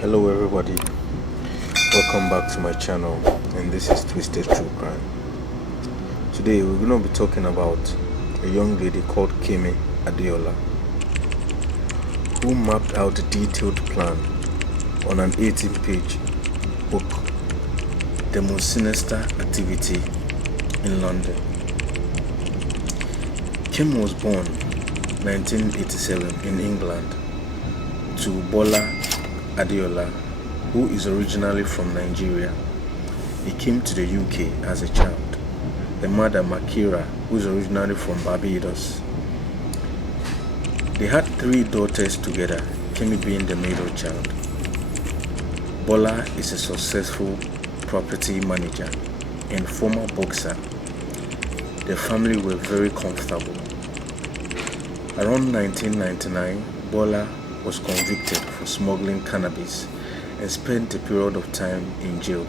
Hello everybody, welcome back to my channel, and this is Twisted True Crime. Today we're going to be talking about a young lady called Kemi Adeola, who mapped out a detailed plan on an 18-page book, The Most Sinister Activity in London. Kemi was born 1987 in England to Bola Adeola, who is originally from Nigeria. He came to the UK as a child. The mother, Makira, who is originally from Barbados. They had 3 daughters together, Kemi being the middle child. Bola is a successful property manager and former boxer. The family were very comfortable. Around 1999, Bola was convicted for smuggling cannabis and spent a period of time in jail.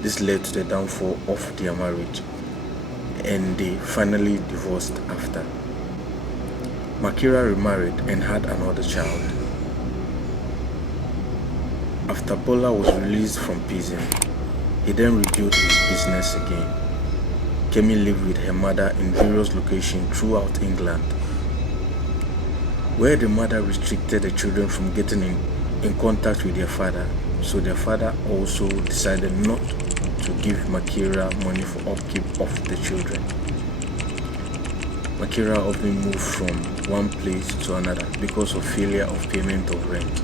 This led to the downfall of their marriage, and they finally divorced after. Makira remarried and had another child. After Bola was released from prison, he then rebuilt his business again. Kemi lived with her mother in various locations throughout England, where the mother restricted the children from getting in contact with their father, so their father also decided not to give Makira money for upkeep of the children. Makira often moved from one place to another because of failure of payment of rent.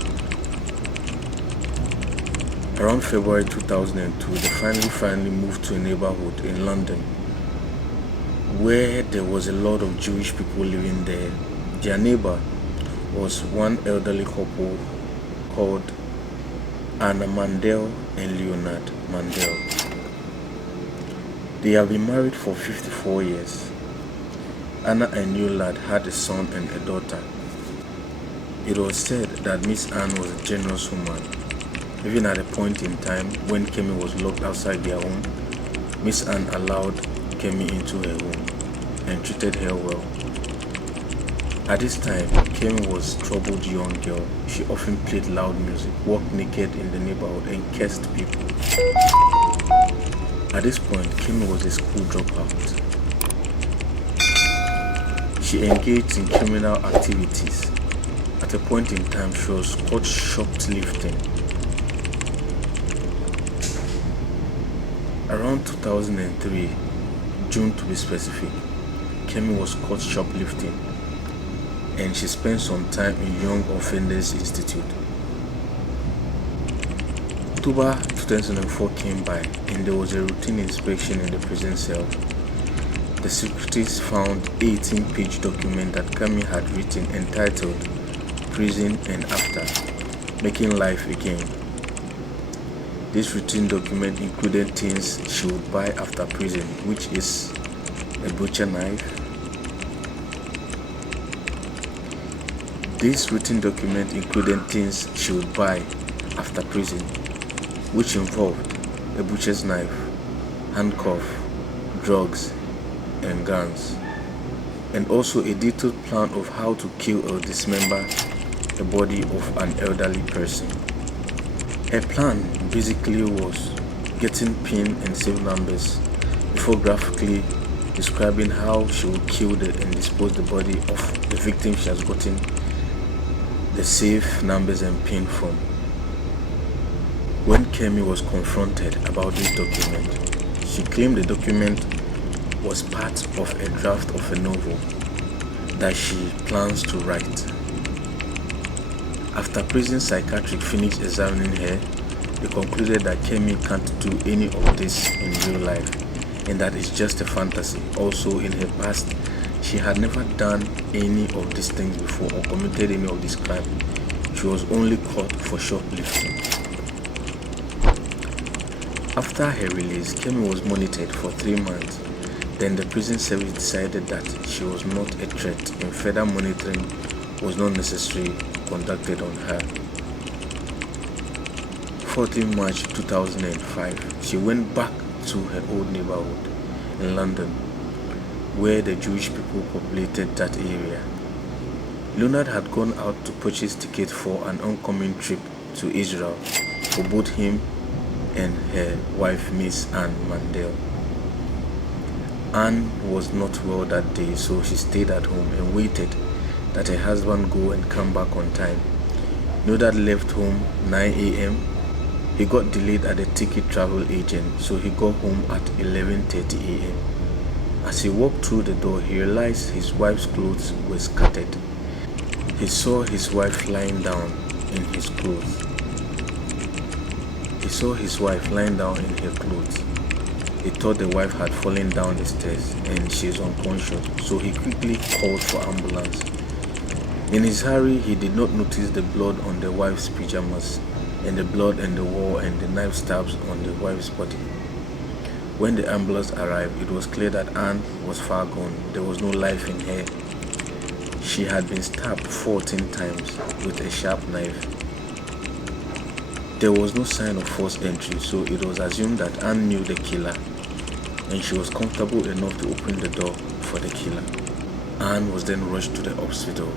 Around February 2002, the family finally moved to a neighborhood in London where there was a lot of Jewish people living there. Their neighbor was one elderly couple called Anna Mandel and Leonard Mandel. They have been married for 54 years. Anna and Leonard had a son and a daughter. It was said that Miss Anne was a generous woman. Even at a point in time when Kemi was locked outside their home, Miss Anne allowed Kemi into her home and treated her well. At this time, Kemi was a troubled young girl. She often played loud music, walked naked in the neighborhood, and cursed people. At this point, Kemi was a school dropout. She engaged in criminal activities. At a point in time, she was caught shoplifting. Around 2003, June to be specific, Kemi was caught shoplifting, and she spent some time in Young Offenders Institute. October 2004 came by, and there was a routine inspection in the prison cell. The securities found 18-page document that Kemi had written entitled Prison and After, Making Life Again. This routine document included things she would buy after prison, which is a butcher knife. This written document included things she would buy after prison, which involved a butcher's knife, handcuff, drugs, and guns, and also a detailed plan of how to kill or dismember the body of an elderly person. Her plan basically was getting PIN and save numbers before graphically describing how she would kill and dispose the body of the victim she has gotten the safe numbers and PIN from. When Kemi was confronted about this document, she claimed the document was part of a draft of a novel that she plans to write. After prison psychiatric finished examining her, they concluded that Kemi can't do any of this in real life, and that it's just a fantasy. Also, in her past, she had never done any of these things before or committed any of this crime. She was only caught for shoplifting. After her release, Kemi was monitored for 3 months. Then the prison service decided that she was not a threat and further monitoring was not necessarily conducted on her. 14 March 2005, she went back to her old neighborhood in London, where the Jewish people populated that area. Leonard had gone out to purchase tickets for an oncoming trip to Israel for both him and her wife, Miss Anne Mandel. Anne was not well that day, so she stayed at home and waited that her husband go and come back on time. Nodad left home 9 a.m. He got delayed at the ticket travel agent, so he got home at 11:30 a.m. As he walked through the door, he realized his wife's clothes were scattered. He saw his wife lying down in his clothes. He saw his wife lying down in her clothes. He thought the wife had fallen down the stairs and she is unconscious, so he quickly called for ambulance. In his hurry, he did not notice the blood on the wife's pajamas and the blood on the wall and the knife stabs on the wife's body. When the ambulance arrived, it was clear that Anne was far gone. There was no life in her. She had been stabbed 14 times with a sharp knife. There was no sign of forced entry, so it was assumed that Anne knew the killer and she was comfortable enough to open the door for the killer. Anne was then rushed to the hospital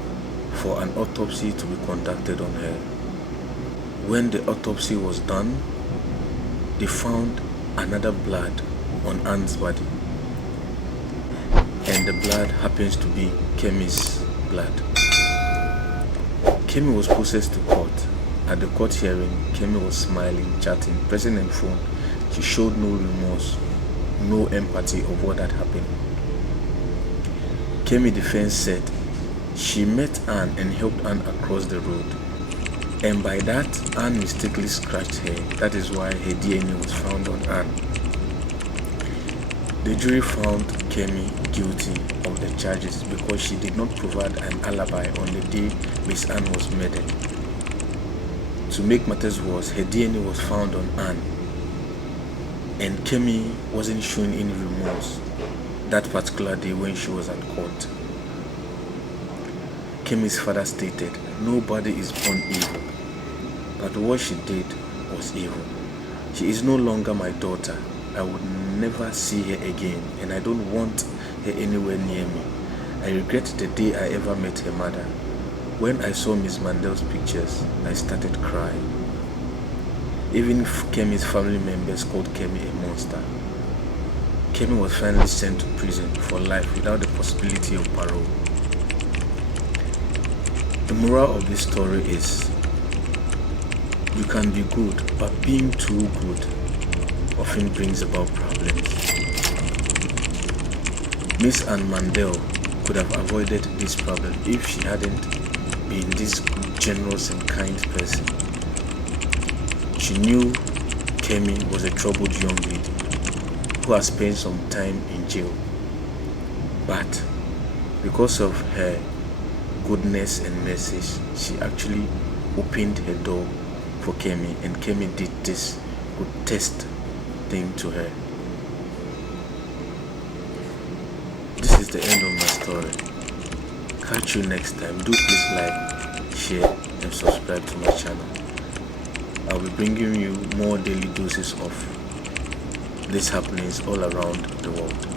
for an autopsy to be conducted on her. When the autopsy was done, they found another blood on Anne's body, and the blood happens to be Kemi's blood. Kemi was processed to court. At the court hearing, Kemi was smiling, chatting, pressing her phone. She showed no remorse, no empathy of what had happened. Kemi defense said she met Anne and helped Anne across the road, and by that, Anne mistakenly scratched her. That is why her DNA was found on Anne. The jury found Kemi guilty of the charges because she did not provide an alibi on the day Miss Anne was murdered. To make matters worse, her DNA was found on Anne, and Kemi wasn't showing any remorse that particular day when she was at court. Kemi's father stated, "Nobody is born evil, but what she did was evil. She is no longer my daughter. I would never see her again, and I don't want her anywhere near me. I regret the day I ever met her mother. When I saw Miss Mandel's pictures, I started crying." Even Kemi's family members called Kemi a monster. Kemi was finally sent to prison for life without the possibility of parole. The moral of this story is, you can be good, but being too good often brings about problems. Miss Anne Mandel could have avoided this problem if she hadn't been this generous and kind person. She knew Kemi was a troubled young lady who had spent some time in jail, but because of her goodness and mercy, she actually opened her door for Kemi, and Kemi did this grotesque thing to her. This is the end of my story. Catch you next time. Do please like, share and subscribe to my channel. I'll be bringing you more daily doses of these happenings all around the world.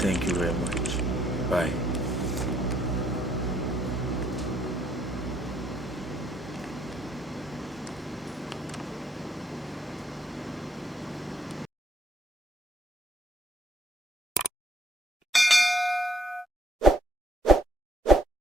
Thank you very much. Bye.